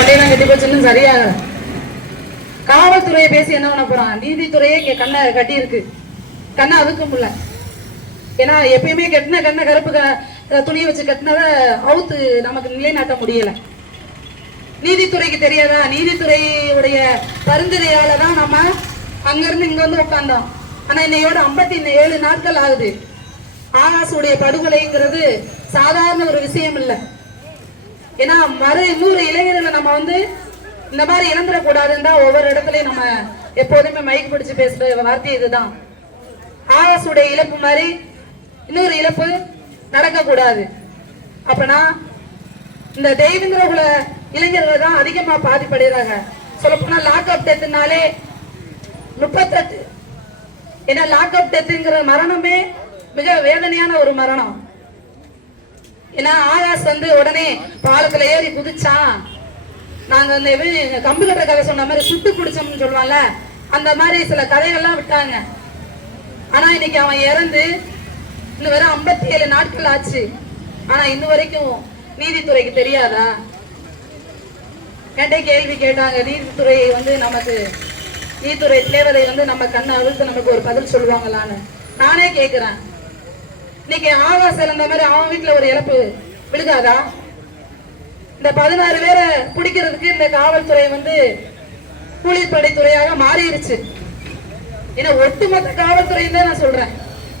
கொண்டையெல்லாம் கட்டி போச்சுன்னு சரியாக காவல்துறையை பேசி என்ன பண்ண போறான்? நீதித்துறையே இங்க கண்ணை கட்டி இருக்கு, கண்ணை அதுக்க முடியல. ஏன்னா எப்பயுமே கட்டின கண்ணை கருப்பு துணியை வச்சு கட்டினத அவுத்து நமக்கு நிலைநாட்ட முடியல. நீதித்துறைக்கு தெரியாதா? நீதித்துறையுடைய பரிந்துரையால தான் நம்ம அங்கிருந்து இங்க வந்து உட்கார்ந்தோம். ஆனா இன்னையோட 57 நாட்கள் ஆகுது. ஆகாசுடைய படுகொலைங்கிறது சாதாரண ஒரு விஷயம் இல்லை. ஏன்னா இன்னொரு இளைஞர்களை நம்ம வந்து இந்த மாதிரி இழந்துடக்கூடாதுன்னு தான் ஒவ்வொரு இடத்துலயும் நம்ம எப்போதுமே மைக் பிடிச்சு பேசுற வார்த்தை இதுதான். ஆகாசுடைய இழப்பு மாதிரி இன்னொரு இழப்பு நடக்க கூடாது. அப்பனா இந்த தெய்வீந்திர குல இளைஞர்கள் தான் அதிகமா பாதிப்படைகிறாங்க. சொல்ல போனா லாக் அப் டெத்னாலே 38. ஏன்னா லாக் அப் டெத்ங்கிற மரணமே மிக வேதனையான ஒரு மரணம். ஏன்னா ஆகாஷ் வந்து உடனே பாலத்துல ஏறி குதிச்சான். நாங்க அந்த கம்பு கட்டுற கதை சொன்ன மாதிரி சுட்டு குடிச்சோம்னு சொல்லுவாங்கல்ல, அந்த மாதிரி சில கதைகள்லாம் விட்டாங்க. ஆனா இன்னைக்கு அவன் இறந்து இன்னும் வரை 57 நாட்கள் ஆச்சு. ஆனா இன்னும் வரைக்கும் நீதித்துறைக்கு தெரியாதா? என்கிட்ட கேள்வி கேட்டாங்க, நீதித்துறை வந்து நமக்கு நீதித்துறை தேவதை வந்து நம்ம கண்ணை அழுத்து நமக்கு ஒரு பதில் சொல்லுவாங்களான்னு. நானே கேட்கிறேன், இன்னைக்கு ஆகாஷ் இறந்த மாதிரி அவன் வீட்டுல ஒரு இழப்பு விழுகாதா? இந்த 16 பேரை பிடிக்கிறதுக்கு இந்த காவல்துறை வந்து கூலிப்படைத்துறையாக மாறிடுச்சு. ஏன்னா ஒட்டுமொத்த காவல்துறையும் தான் நான் சொல்றேன்.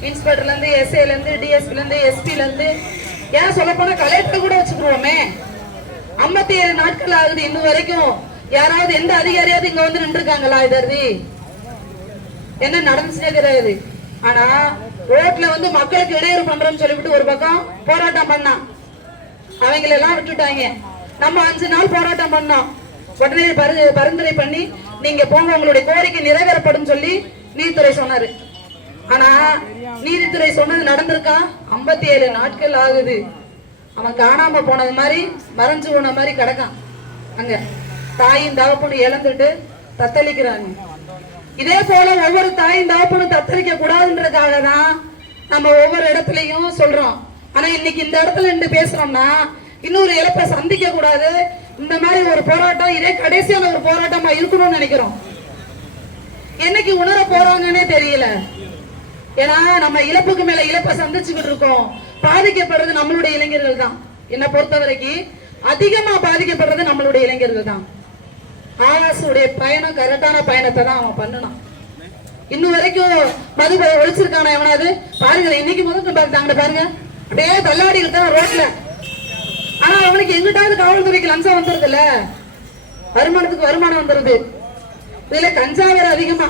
இன்ஸ்பெக்டர்ல இருந்து எஸ்ஐல இருந்து டிஎஸ்பில இருந்து எஸ்பில இருந்து ஏன் சொல்ல போனா கலெக்டர் கூட வச்சுக்கிறோமே. 57 நாட்கள் ஆகுது. இன்னும் வரைக்கும் யாராவது எந்த அதிகாரியாவது இங்க வந்து நின்று இருக்காங்களா? இதற்கு என்ன நடந்துச்சுனே தெரியாது. ஆனா ரோட்ல வந்து மக்களுக்கு இடையூறு பண்றோம்னு சொல்லிவிட்டு ஒரு பக்கம் போராட்டம் பண்ணான். அவங்களை எல்லாம் விட்டுட்டாங்க. நம்ம 5 நாள் போராட்டம் பண்ணோம். உடனே பரிந்துரை பண்ணி நீங்க போங்க, உங்களுடைய கோரிக்கை நிறைவேறப்படும் சொல்லி நீதித்துறை சொன்னாரு. ஆனா நீதித்துறை சொன்னது நடந்திருக்கா? 57 நாட்கள் ஆகுது. அவன் காணாம போனது மாதிரி மறைஞ்சு போன மாதிரி கிடக்கான். அங்க தாயும் தகப்பனும் இழந்துட்டு தத்தளிக்கிறாங்க. இதே போல ஒவ்வொரு தாயும் தகப்பனும் தத்தளிக்க கூடாதுன்றதுக்காக தான் நம்ம ஒவ்வொரு இடத்துலயும் சொல்றோம். ஆனா இன்னைக்கு இந்த இடத்துல நின்று பேசுறோம்னா இன்னொரு இழப்பை சந்திக்க கூடாது. இந்த மாதிரி ஒரு போராட்டம் இதே கடைசியான ஒரு போராட்டமா இருக்கணும்னு நினைக்கிறோம். என்னைக்கு உணர போறாங்கன்னே தெரியல. ஏன்னா நம்ம இழப்புக்கு மேல இழப்பை சந்திச்சுக்கிட்டு இருக்கோம். பாதிக்கப்படுறது நம்மளுடைய இளைஞர்கள் தான். என்னை பொறுத்த வரைக்கும் அதிகமா பாதிக்கப்படுறது நம்மளுடைய இளைஞர்கள் தான். ஆகாசுடைய பயணம் கரெக்டான பயணத்தை தான் அவன் பண்ணணும். இன்னும் வரைக்கும் மது ஒழிச்சிருக்கான எவனாவது பாருங்க. இன்னைக்கு முதல் பாருங்க பாருங்க, அப்படியே தள்ளாடிக்கிட்டு தான் ரோட்ல. ஆனா அவனுக்கு எங்கிட்டாவது காவல்துறைக்கு லஞ்சம் வந்துருது இல்ல, வருமானத்துக்கு வருமானம் வந்துருது. இதுல கஞ்சா வேற அதிகமா.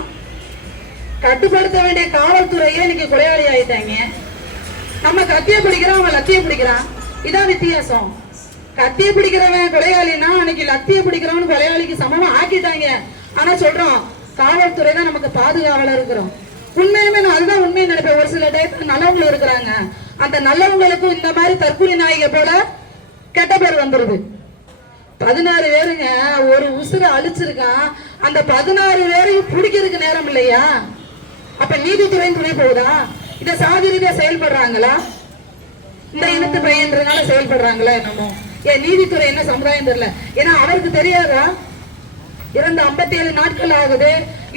கட்டுப்படுத்த வேண்டிய காவல்துறையே இன்னைக்கு கொலையாளி ஆயிட்டாங்க. நம்ம கத்திய பிடிக்கிறோம், அவன் லத்திய பிடிக்கிறான். இதான் வித்தியாசம். கத்திய பிடிக்கிறவன் கொலையாளினா அன்னைக்கு லத்திய பிடிக்கிறவன் கொலையாளிக்கு சமமா ஆக்கிட்டாங்க. ஆனா சொல்றோம் காவல்துறை தான் நமக்கு பாதுகாவலர் இருக்கிறோம். உண்மையுமே நான் அதுதான் உண்மையை நினைப்பேன். ஒரு சில டயத்துல நல்லவங்களும் இருக்கிறாங்க. அந்த நல்லவங்களுக்கும் இந்த மாதிரி தற்கொலை நாய்க போல கெட்ட பேர் வந்துருது. 16 பேருங்க ஒரு உசுரை அழிச்சிருக்கான். அந்த 16 பேரையும் பிடிக்கிறதுக்கு நேரம் இல்லையா? அப்ப நீதித்துறை துணை போகுதா? இத சாதி ரீதியா செயல்படுறாங்களா? இந்த இனத்து பையன்றதுனால செயல்படுறாங்களா? என்னமோ ஏன் நீதித்துறை என்ன சமுதாயம் தெரியல. ஏன்னா அவருக்கு தெரியாதா? இறந்த 57 நாட்கள் ஆகுது.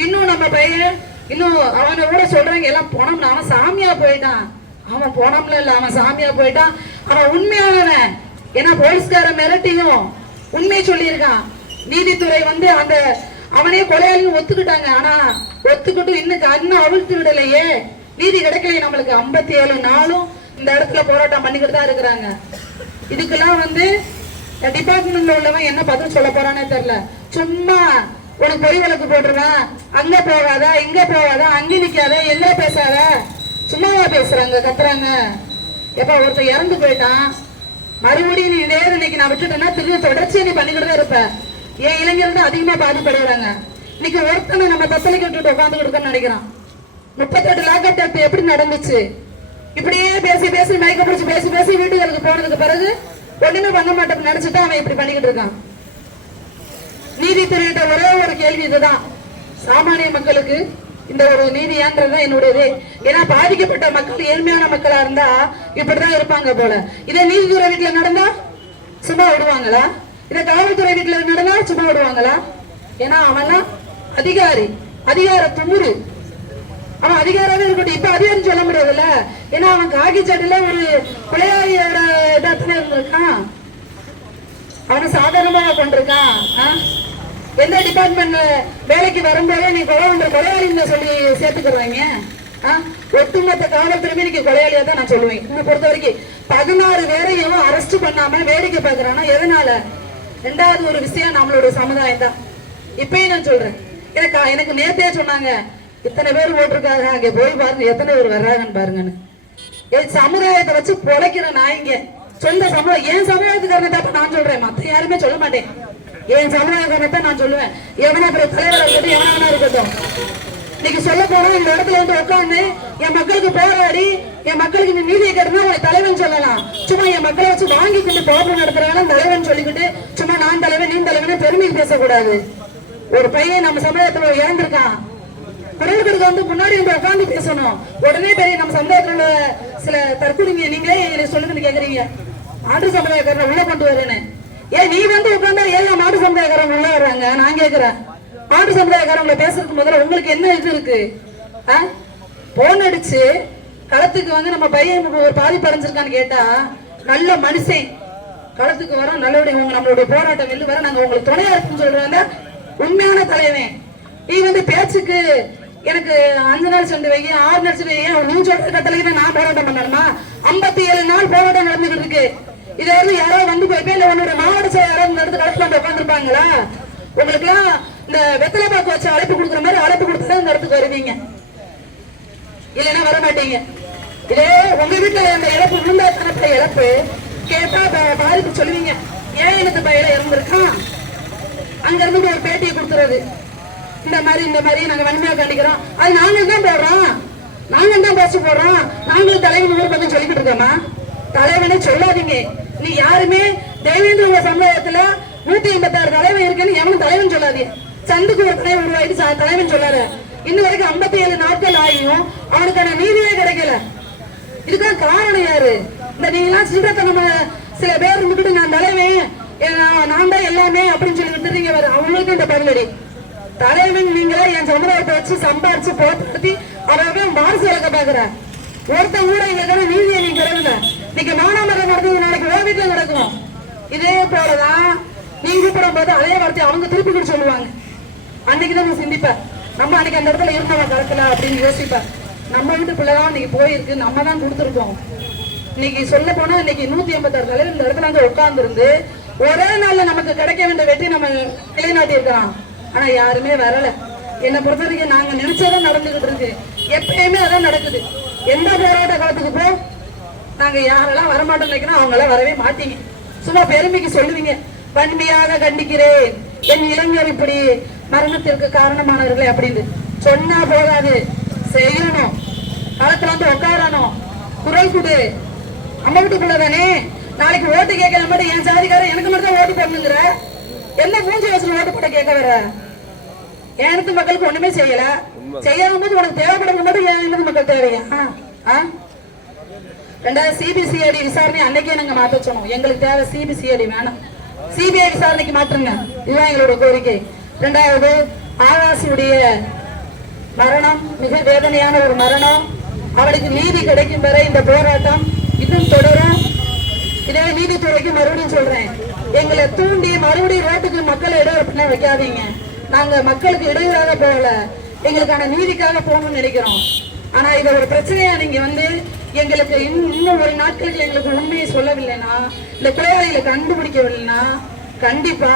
இன்னும் நம்ம பையன் இன்னும் அவனை கூட சொல்றாங்க எல்லாம் போனோம்னா அவன் சாமியா போயிட்டான். அவன் போனோம்ல இல்ல, அவன் சாமியா போயிட்டான். அவன் உண்மையானவன். ஏன்னா போலீஸ்கார மிரட்டியும் உண்மையை சொல்லியிருக்கான். நீதித்துறை வந்து அந்த அவனே கொலையாளின்னு ஒத்துக்கிட்டாங்க. ஆனா ஒத்துக்கிட்டு இன்னும் அவிழ்த்து விடலையே, நீதி கிடைக்கலையே நம்மளுக்கு. 57 நாளும் இந்த இடத்துல போராட்டம் பண்ணிக்கிட்டு தான் இருக்கிறாங்க. இதுக்கெல்லாம் வந்து டிபார்ட்மெண்ட்ல உள்ளவன் என்ன பதில் சொல்ல போறானே தெரியல. சும்மா உனக்கு பொய் வழக்கு போட்டுருவேன், அங்க போகாத இங்க போகாத அங்க நிக்காத எங்க பேசாத, சும்மாவா பேசுறாங்க, கத்துறாங்க. எப்ப ஒருத்தர் இறந்து போயிட்டான், மறுபடியும் நீ இதே இன்னைக்கு நான் விட்டுட்டேன்னா திரும்ப தொடர்ச்சியா நீ பண்ணிக்கிட்டு தான் இருப்ப. என் இளைஞர்கள் தான் அதிகமா பாதிப்படைகிறாங்க. இன்னைக்கு ஒருத்தனை நம்ம தத்தளிக்க விட்டுட்டு உட்காந்துக்கிட்டு இருக்கோம்னு நினைக்கிறான். 38 லாக்அப் டெத் எப்படி நடந்துச்சு? இப்படியே பேசி பேசி மயக்க பிடிச்சி பேசி பேசி வீட்டுகளுக்கு போனதுக்கு பிறகு ஒண்ணுமே பண்ண மாட்டேன்னு நினைச்சுட்டு அவன் இப்படி பண்ணிக்கிட்டு இருக்கான். நீதித்துறையிட்ட ஒரே ஒரு கேள்வி இதுதான், சாமானிய மக்களுக்கு இந்த ஒரு நீதியான்றதுதான் என்னுடையது. ஏன்னா பாதிக்கப்பட்ட மக்கள் ஏழ்மையான மக்களா இருந்தா இப்படிதான் இருப்பாங்க போல. இதே நீதித்துறை வீட்டுல நடந்தா சும்மா விடுவாங்களா? இத காவல்துறை வீட்டுல நடந்தா சும்மா விடுவாங்களா? ஏன்னா அவன்லாம் அதிகாரி, அதிகார துமுறு, அவன் அதிகாரமே இருக்கட்டும். இப்ப அதிகாரம் சொல்ல முடியாதுல்ல, ஏன்னா அவன் காக்கி சட்டில ஒரு கொலையாளியோட இதாத்தனை இருந்திருக்கான். அவனை சாதாரணமா கொண்டிருக்கான். எந்த டிபார்ட்மெண்ட்ல வேலைக்கு வரும்போதே நீ கொலையாளின்னு சொல்லி சேர்த்துக்கிறாங்க. ஒட்டுமொத்த காவல்துறையுமே இன்னைக்கு கொலையாளியா தான் நான் சொல்லுவேன். என்னை பொறுத்த வரைக்கும் 16 பேரையும் அரெஸ்ட் பண்ணாம வேடிக்கை பாக்குறான்னா எதனால? ரெண்டாவது ஒரு விஷயம் நம்மளோட சமுதாயம் தான். இப்பயும் நான் சொல்றேன், எனக்கு நேத்தே சொன்னாங்க இத்தனை பேர் ஓட்டிருக்காங்க, அங்க போய் பாருங்க எத்தனை பேர் வர்றாங்கன்னு பாருங்கன்னு. சமுதாயத்தை வச்சு பொழைக்கிற நாய்ங்க சொந்த சமுதாயம். என் சமுதாயத்துக்காரன் நான் சொல்றேன், மத்த யாருமே சொல்ல மாட்டேன். என் சமுதாயக்காரத்தை நான் சொல்லுவேன். எவனா தலைவராக இருக்கட்டும், எவனா இருக்கட்டும், இன்னைக்கு சொல்ல போனா இந்த இடத்துல வந்து உட்காந்து என் மக்களுக்கு போராடி என் மக்களுக்கு இந்த நீதியை கேட்டுனா உங்களை தலைவன் சொல்லலாம். சும்மா என் மக்களை வச்சு வாங்கிக்கிட்டு போராட்டம் நடத்துறாங்க தலைவன் சொல்லிக்கிட்டு சும்மா நான் தலைவன் நீ தலைவன் பெருமைக்கு பேசக்கூடாது. ஒரு பையன் நம்ம சமுதாயத்துல இறந்திருக்கான், குரல் கொடுக்க வந்து முன்னாடி வந்து உட்காந்து பேசணும். உடனே பெரிய நம்ம சமுதாயத்துல சில தற்கொலைங்க நீங்களே சொல்லுங்கன்னு கேக்குறீங்க. மாற்று சமுதாயக்காரன் உள்ள கொண்டு வரேன்னு ஏன் நீ வந்து உட்காந்தா ஏன் மாற்று சமுதாயக்காரங்க உள்ள வர்றாங்க? நான் கேக்குறேன், மாற்று சமுதாயக்காரங்களை பேசுறதுக்கு முதல்ல உங்களுக்கு என்ன இது இருக்கு? போன் அடிச்சு களத்துக்கு வந்து நம்ம பையன் ஒரு பாதிப்பு அடைஞ்சிருக்கான்னு கேட்டா நல்ல மனுஷன் களத்துக்கு வரோம், நல்லபடியா உங்க நம்மளுடைய போராட்டம் வெளில வர நாங்க உங்களுக்கு துணையா இருக்குன்னு சொல்றாங்க உண்மையான தலைவன். நீ வந்து பேச்சுக்கு எனக்கு 5 நாள் சென்று வை 6 நாள் சென்று வை நீ சொல்ற தலைவர் நான் போராட்டம் பண்ணணுமா? 57 நாள் போராட்டம் நடந்துகிட்டு இருக்கு. இதை வந்து யாராவது வந்து போய் இல்ல உன்னோட மாவட்ட செயலாளர் இந்த இடத்துல களத்துல வந்து உட்காந்துருப்பாங்களா? உங்களுக்கு எல்லாம் இந்த வெத்தலை பாக்கு வச்சு அழைப்பு கொடுக்குற மாதிரி அழைப்பு கொடுத்தா இந்த இடத்துக்கு வருவீங்க, இல்லைன்னா வர மாட்டீங்க. இதே உங்க வீட்டுல இந்த இழப்பு விழுந்தா தனப்ப இழப்பு கேட்டா பாதிப்பு சொல்லுவீங்க. ஏன் எனக்கு பயில இறந்துருக்கான்? அங்க இருந்து ஒரு பேட்டியை கொடுத்துறது, இந்த மாதிரி நாங்க வன்மையா கண்டிக்கிறோம். அது நாங்கள் தான் போடுறோம், நாங்கள் தான் பேச போடுறோம், நாங்களும் தலைவன் கொஞ்சம் சொல்லிக்கிட்டு இருக்கோமா? தலைவனே சொல்லாதீங்க. நீ யாருமே தேவேந்திர சமுதாயத்துல 186 தலைவன் இருக்குன்னு எவனும் தலைவன் சொல்லாதீங்க. சந்துக்கு ஒரு தலைவன் உருவாயிட்டு தலைவன் சொல்லாத. இன்னும் வரைக்கும் 57 நாட்கள் ஆகியும் அவனுக்கான நீதியே கிடைக்கல. இதுக்கான காரணம் யாரு? இந்த நீங்களாம் சிந்தத்தனமா சில பேர் இருந்துட்டு நான் தலைவன் நான் தான் எல்லாமே அப்படின்னு சொல்லி விட்டுறீங்க. அவங்களுக்கு இந்த பதிலடி தலைவன் நீங்களே என் சமுதாயத்தை வச்சு சம்பாரிச்சு போராட்டி அவன் மாசு இறக்க பாக்குற ஒருத்தன் கூட எங்களுக்கான நீதியை நீங்க கிடைக்கல. இன்னைக்கு மானாமரம் நடந்தது நாளைக்கு ஓ வீட்டுல நடக்கும். இதே போலதான் நீங்க கூப்பிடும் போது அதே வார்த்தை அவங்க திருப்பி கூட சொல்லுவாங்க. அன்னைக்குதான் நான் சிந்திப்பேன், நம்ம அன்னைக்கு அந்த இடத்துல இருந்தவன் கலக்கல அப்படின்னு யோசிப்பேன். நம்ம வீட்டு பிள்ளைதான் இன்னைக்கு போயிருக்கு, நம்ம தான் கொடுத்துருக்கோம். இன்னைக்கு சொல்ல போனா இன்னைக்கு 186 தலைவர் இந்த இடத்துல வந்து உட்கார்ந்து இருந்து ஒரே நாள்ல நமக்கு கிடைக்க வேண்டிய வெற்றி நம்ம நிலைநாட்டி இருக்கலாம். ஆனா யாருமே வரல. என்னை பொறுத்த வரைக்கும் நாங்க நினைச்சதான் நடந்துகிட்டு இருக்கு, எப்பயுமே அதான் நடக்குது. எந்த போராட்ட காலத்துக்கு போ நாங்க யாரெல்லாம் வரமாட்டோம் நினைக்கிறோம் அவங்க எல்லாம் வரவே மாட்டீங்க. சும்மா பெருமைக்கு சொல்லுவீங்க, வன்மையாக கண்டிக்கிறேன் என் இளைஞர் இப்படி மரணத்திற்கு காரணமானவர்களே அப்படின்னு சொன்னா போதாது, செய்யணும். களத்துல வந்து உட்காரணும், குரல் கொடு. அம்மா வீட்டுக்குள்ளதானே நாளைக்கு ஓட்டு கேட்கல மட்டும் என் சாதிக்காரன் எனக்கு மட்டும் தான் ஓட்டு போடணுங்கிற என்ன மூஞ்சி வசூல் ஓட்டு போட்ட கேட்க வர? ஏனத்து மக்களுக்கு ஒண்ணுமே செய்யல, செய்யாத போது உனக்கு தேவைப்படுங்க மட்டும் ஏன் மக்கள் தேவையா? ரெண்டாவது சிபிசிஐடி விசாரணை அன்னைக்கே நாங்க மாற்ற சொன்னோம். எங்களுக்கு தேவை சிபிசிஐடி வேணும், சிபிஐ விசாரணைக்கு மாற்றுங்க, இதுதான் எங்களோட கோரிக்கை. ரெண்டாவது ஆகாசியுடைய மரணம் மிக வேதனையான ஒரு மரணம். அவளுக்கு நீதி கிடைக்கும் வரை இந்த போராட்டம் இன்னும் தொடரும். இதே நீதித்துறைக்கு மறுபடியும் சொல்றேன், எங்களை தூண்டி மறுபடியும் ரோட்டுக்கு மக்களை இடையூறு பண்ண வைக்காதீங்க. நாங்க மக்களுக்கு இடையூறாக போகல, எங்களுக்கான நீதிக்காக போகணும்னு நினைக்கிறோம். ஆனா இத ஒரு பிரச்சனையா நீங்க வந்து எங்களுக்கு இன்னும் ஒரு நாட்களுக்கு எங்களுக்கு உண்மையை சொல்லவில்லைன்னா, இந்த கொலையாளிகளை கண்டுபிடிக்கவில்லைன்னா கண்டிப்பா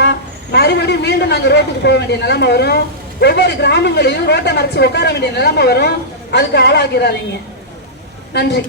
மறுபடியும் மீண்டும் நாங்க ரோட்டுக்கு போக வேண்டிய நிலைமை வரும். ஒவ்வொரு கிராமங்களையும் ரோட்டை மறைச்சு உட்கார வேண்டிய நிலைமை வரும். அதுக்கு ஆளாகிறாதீங்க. நன்றி.